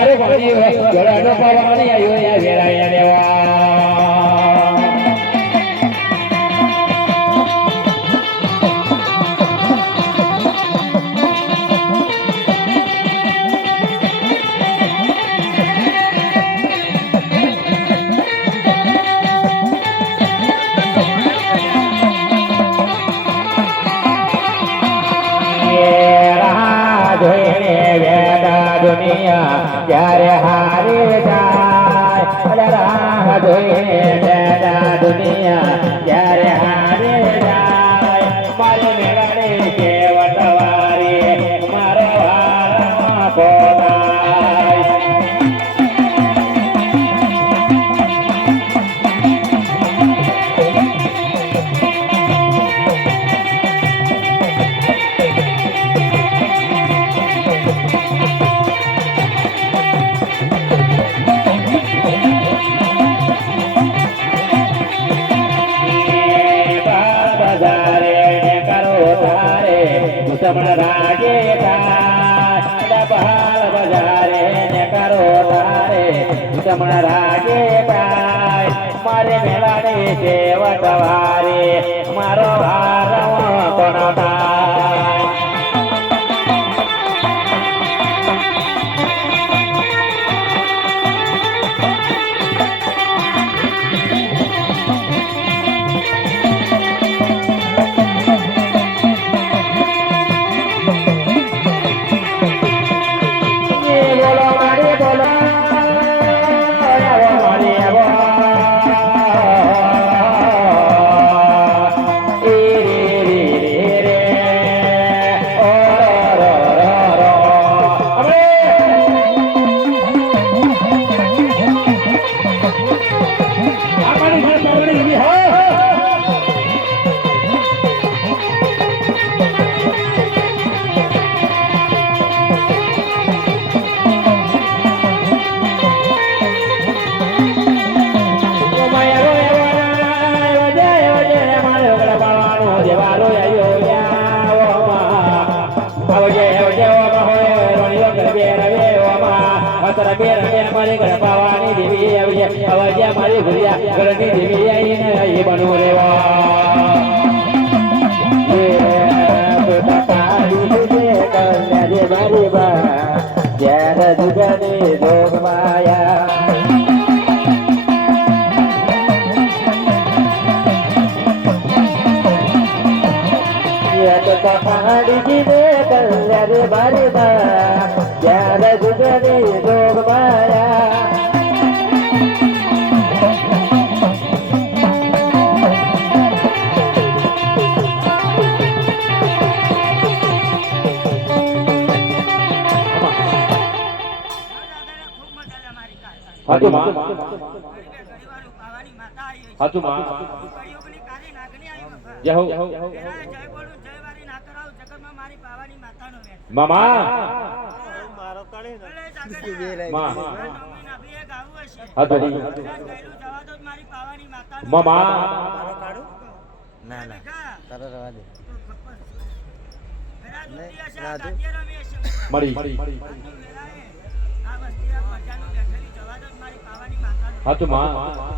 મારે પાણી ગળાનો પાણી આવ્યો યા વેળાયા દેવા ત્યારે હારે જાય રાહ જોઈને દુનિયા ત્યારે હારે જાય મારે મેળાને કેવટવારી મારો હાર પોતાય દુશ્મન રાગે થાય બહાર બજારે ને કરો તારે દુશ્મન રાગે થાય મારે મેળાને કેવટવારે મારો હાર કોણ થાય પાવાની દેવી અવાજે મારી ભૂલિયા ઘરની દેવી આવીને બનવું રેવા જુગની જોગ માયા પહાડી જીવે કલ્યારે બારી બા જ્યારે જુગની જોગ માયા હાચું માં હાચું માં જય હો મામા મારો કળે માં હાચું મામા મારો કાઢું ના ના તારો રવા દે મળી હાચું માં